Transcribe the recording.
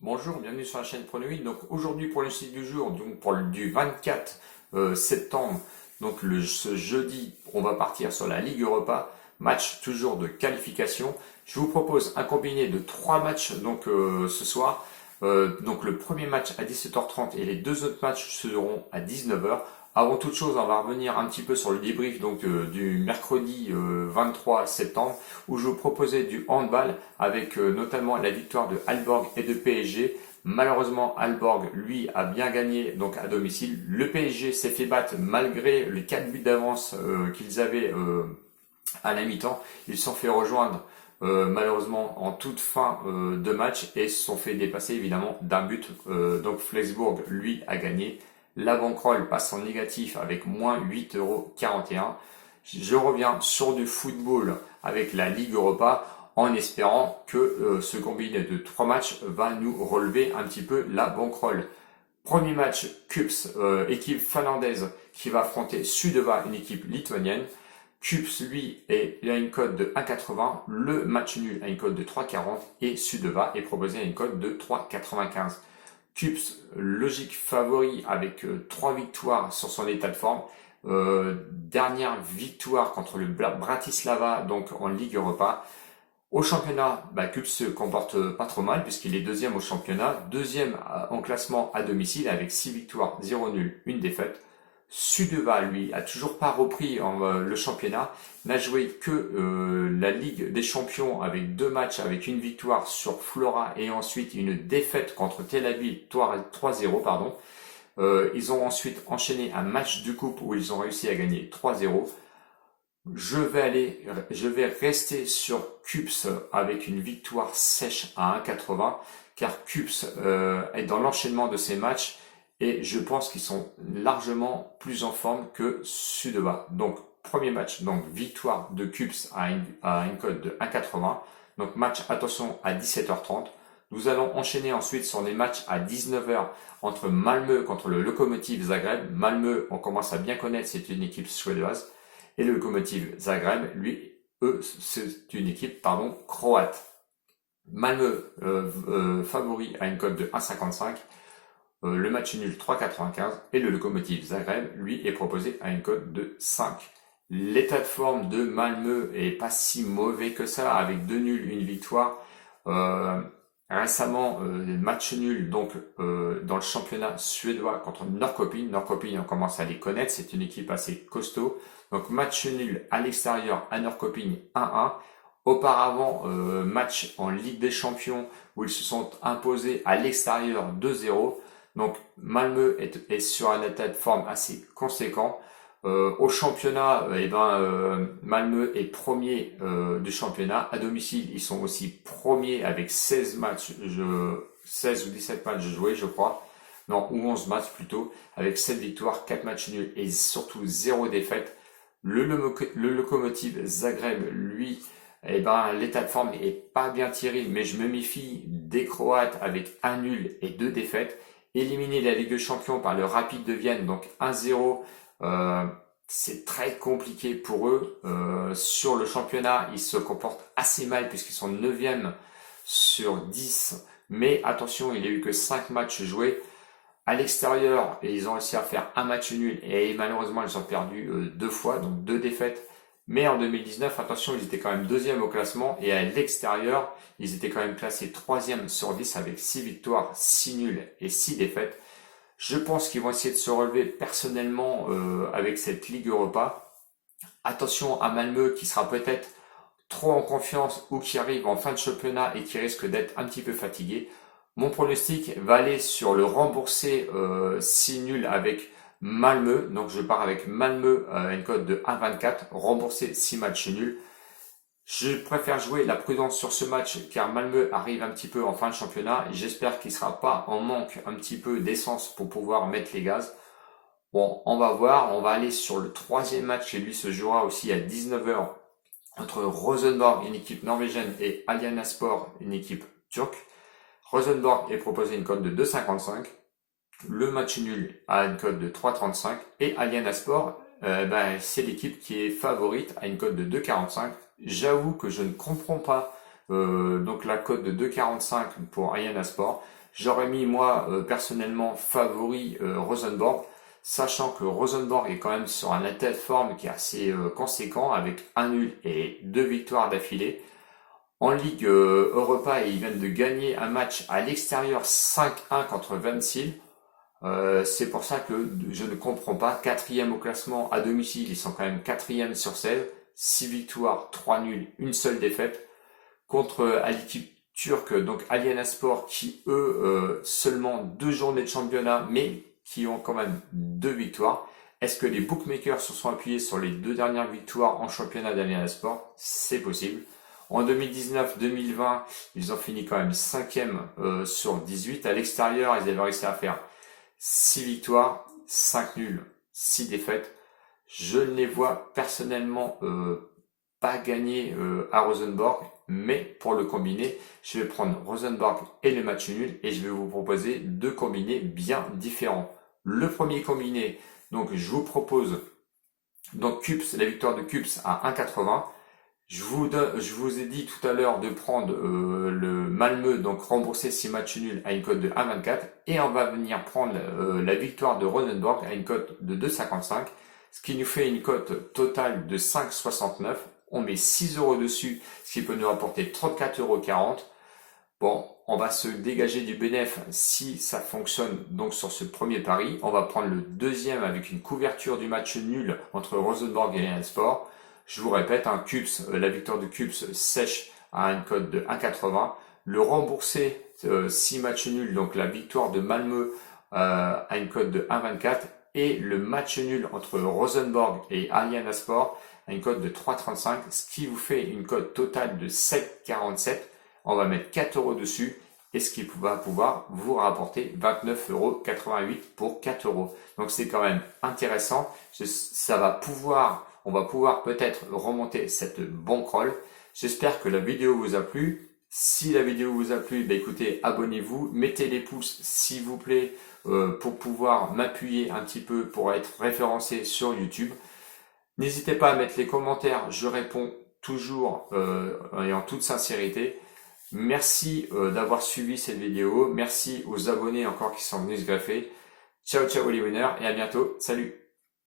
Bonjour, bienvenue sur la chaîne Pronoïde. Donc aujourd'hui pour le site du jour, donc du 24 septembre, donc ce jeudi, on va partir sur la Ligue Europa, match toujours de qualification. Je vous propose un combiné de trois matchs ce soir. Donc le premier match à 17h30 et les deux autres matchs seront à 19h. Avant toute chose, on va revenir un petit peu sur le débrief du mercredi 23 septembre où je vous proposais du handball avec notamment la victoire de Aalborg et de PSG. Malheureusement, Aalborg, lui, a bien gagné donc à domicile. Le PSG s'est fait battre malgré les 4 buts d'avance qu'ils avaient à la mi-temps. Ils se sont fait rejoindre malheureusement en toute fin de match et se sont fait dépasser évidemment d'un but. Donc Flensburg, lui, a gagné. La banquerolle passe en négatif avec moins 8,41 €. Je reviens sur du football avec la Ligue Europa en espérant que ce combiné de trois matchs va nous relever un petit peu la banquerolle. Premier match, KuPS, équipe finlandaise qui va affronter Sudova, une équipe lituanienne. KuPS, lui, il a une cote de 1,80, le match nul a une cote de 3,40 et Sudova est proposé à une cote de 3,95. KuPS, logique favori avec 3 victoires sur son état de forme. Dernière victoire contre le Bratislava, donc en Ligue Europa. Au championnat, KuPS se comporte pas trop mal puisqu'il est deuxième au championnat, deuxième en classement à domicile avec 6 victoires, 0 nul, une défaite. Sudeva, lui, a toujours pas repris le championnat, n'a joué que la Ligue des Champions avec deux matchs, avec une victoire sur Flora et ensuite une défaite contre Tel Aviv 3-0, pardon. Ils ont ensuite enchaîné un match de coupe où ils ont réussi à gagner 3-0. Je vais rester sur KuPS avec une victoire sèche à 1,80 car KuPS est dans l'enchaînement de ces matchs et je pense qu'ils sont largement plus en forme que Sudova. Donc premier match, donc victoire de KuPS à une cote de 1,80. Donc match, attention, à 17h30. Nous allons enchaîner ensuite sur des matchs à 19h entre Malmö contre le Lokomotiv Zagreb. Malmö, on commence à bien connaître, c'est une équipe suédoise. Et le Lokomotiv Zagreb, lui, c'est une équipe, croate. Malmö favori à une cote de 1,55. Le match nul 3,95 et le Lokomotiv Zagreb, lui, est proposé à une cote de 5. L'état de forme de Malmö est pas si mauvais que ça, avec 2 nuls, une victoire. Récemment, match nul dans le championnat suédois contre Norrköping. Norrköping, on commence à les connaître, c'est une équipe assez costaud. Donc match nul à l'extérieur à Norrköping 1-1. Auparavant, match en Ligue des Champions où ils se sont imposés à l'extérieur 2-0. Donc Malmö est sur un état de forme assez conséquent. Au championnat, Malmö est premier du championnat. À domicile, ils sont aussi premiers avec 16 matchs, 16 ou 17 matchs joués, je crois. Non, ou 11 matchs plutôt, avec 7 victoires, 4 matchs nuls et surtout 0 défaite. Le Lokomotiv Zagreb, lui, l'état de forme est pas bien tiré, mais je me méfie des Croates avec un nul et 2 défaites. Éliminer la Ligue des Champions par le Rapid de Vienne, donc 1-0, c'est très compliqué pour eux. Sur le championnat, ils se comportent assez mal puisqu'ils sont 9e sur 10. Mais attention, il n'y a eu que 5 matchs joués. À l'extérieur, ils ont réussi à faire un match nul et malheureusement, ils ont perdu 2 fois, donc 2 défaites. Mais en 2019, attention, ils étaient quand même deuxième au classement et à l'extérieur, ils étaient quand même classés 3e sur 10 avec 6 victoires, 6 nuls et 6 défaites. Je pense qu'ils vont essayer de se relever personnellement avec cette Ligue Europa. Attention à Malmö qui sera peut-être trop en confiance ou qui arrive en fin de championnat et qui risque d'être un petit peu fatigué. Mon pronostic va aller sur le remboursé 6 nuls avec Malmö. Donc je pars avec Malmö à une cote de 1,24, remboursé 6 matchs nuls. Je préfère jouer la prudence sur ce match car Malmö arrive un petit peu en fin de championnat et j'espère qu'il ne sera pas en manque un petit peu d'essence pour pouvoir mettre les gaz. Bon, on va voir, on va aller sur le troisième match qui lui se jouera aussi à 19h entre Rosenborg, une équipe norvégienne, et Alyannaspor, une équipe turque. Rosenborg est proposé une cote de 2,55. Le match nul a une cote de 3,35 et Alyannaspor, c'est l'équipe qui est favorite à une cote de 2,45. J'avoue que je ne comprends pas donc la cote de 2,45 pour Alyannaspor. J'aurais mis moi personnellement favori Rosenborg, sachant que Rosenborg est quand même sur un état de forme qui est assez conséquent avec un nul et 2 victoires d'affilée. En Ligue Europa, ils viennent de gagner un match à l'extérieur 5-1 contre Valencia. C'est pour ça que je ne comprends pas. Quatrième au classement à domicile, ils sont quand même quatrième sur 16. 6 victoires, 3 nuls, une seule défaite. Contre à l'équipe turque, donc Alienaspor, qui eux, seulement 2 journées de championnat, mais qui ont quand même 2 victoires. Est-ce que les bookmakers se sont appuyés sur les 2 dernières victoires en championnat d'Alienaspor? C'est possible. En 2019-2020, ils ont fini quand même 5e sur 18. À l'extérieur, ils avaient réussi à faire 6 victoires, 5 nuls, 6 défaites. Je ne les vois personnellement pas gagner à Rosenborg, mais pour le combiné, je vais prendre Rosenborg et le match nul et je vais vous proposer 2 combinés bien différents. Le premier combiné, donc je vous propose donc Kups, la victoire de Kups à 1,80. Je vous ai dit tout à l'heure de prendre le Malmö, donc rembourser 6 matchs nuls à une cote de 1,24. Et on va venir prendre la victoire de Rosenborg à une cote de 2,55. Ce qui nous fait une cote totale de 5,69. On met 6 euros dessus, ce qui peut nous rapporter 34,40 euros. Bon, on va se dégager du bénéfice si ça fonctionne donc sur ce premier pari. On va prendre le deuxième avec une couverture du match nul entre Rosenborg et Sport. Je vous répète, un Kups, la victoire de Kups sèche à une cote de 1,80. Le remboursé 6 matchs nuls, donc la victoire de Malmö à une cote de 1,24. Et le match nul entre Rosenborg et Alienaspor à une cote de 3,35, ce qui vous fait une cote totale de 7,47. On va mettre 4 euros dessus et ce qui va pouvoir vous rapporter 29,88 euros pour 4 euros. Donc c'est quand même intéressant. On va pouvoir peut-être remonter cette bankroll. J'espère que la vidéo vous a plu. Si la vidéo vous a plu, écoutez, abonnez-vous, mettez les pouces s'il vous plaît pour pouvoir m'appuyer un petit peu pour être référencé sur YouTube. N'hésitez pas à mettre les commentaires, je réponds toujours et en toute sincérité. Merci d'avoir suivi cette vidéo. Merci aux abonnés encore qui sont venus se greffer. Ciao, ciao les winners et à bientôt. Salut!